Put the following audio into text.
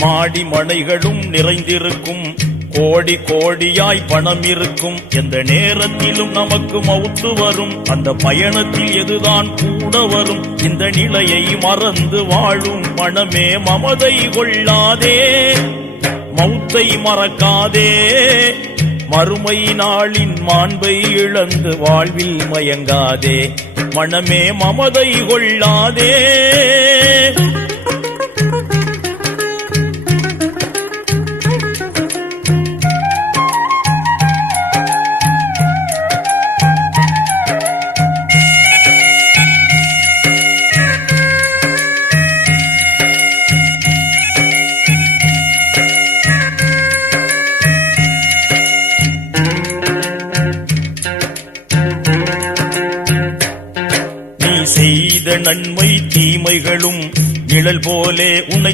மாடி மனைகளும் நிறைந்திருக்கும், கோடி கோடியாய் பணம் இருக்கும். எந்த நேரத்திலும் நமக்கு மவுத்து வரும், அந்த பயணத்தில் எதுதான் கூட வரும். இந்த நிலையை மறந்து வாழும் மனமே மமதை கொள்ளாதே, மௌத்தை மறக்காதே. மறுமை நாளின் மாண்பை இழந்து வாழ்வில் மயங்காதே, மனமே மமதை கொள்ளாதே. செய்த நன்மை தீமைகளும் நிழல் போலே உன்னை